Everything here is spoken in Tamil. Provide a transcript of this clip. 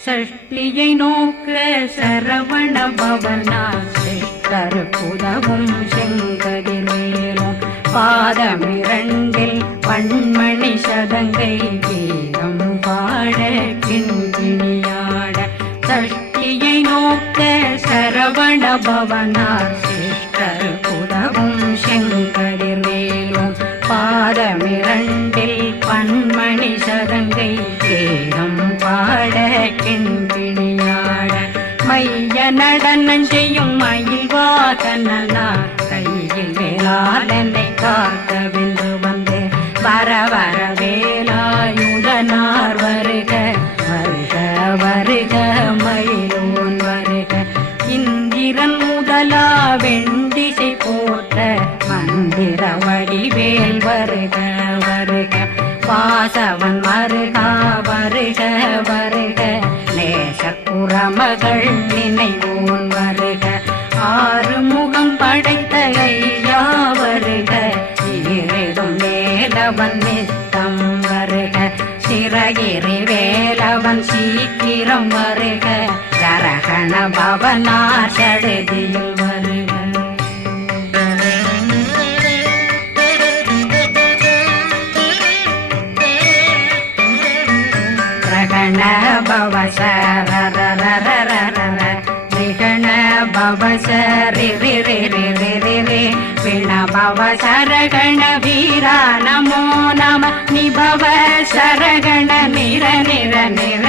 சஷ்டியை நோக்க சரவண பவனா சிஷ்டருக்குதவும் செங்கதிர்வேலும் பாதமிரண்டில் பண்மணி சதங்கை கீதம் பாட கிண்கிணியாட சஷ்டியை நோக்க சரவண பவனார் சிஷ்டருக்குதவும் செங்கதிர்வேலும் பாதமிரண்டில் பண்மணி சதங்கை கீதம் பாட கிண்கிணியாட மைய நடனம் செய்யும் மயில் வாகனார் கையில் வேளாளனை காக்கவென்று வந்து வர வர வேலாயுதனார் வருக வருக வருக மயிலோன் வருக இந்திரன் முதலா வெண்டிசை போட்ட மந்திர வடிவேல் வருக வருக வாசவன் வருகா வருக வருக நேசக்குறமகள் நினைவோன் வருக ஆறு முகம் படைத்த ஐயா வருக ஈரிடும் வேலவன் நித்தம் வருக சிறகிரி வேலவன் சீக்கிரம் வருக சரகண பவனார் சடுதியில் வருக பவ சரண பவ சரி பிண பவ சரகண வீரா நமோ நம நிபவ சரகண நிர நிர நிர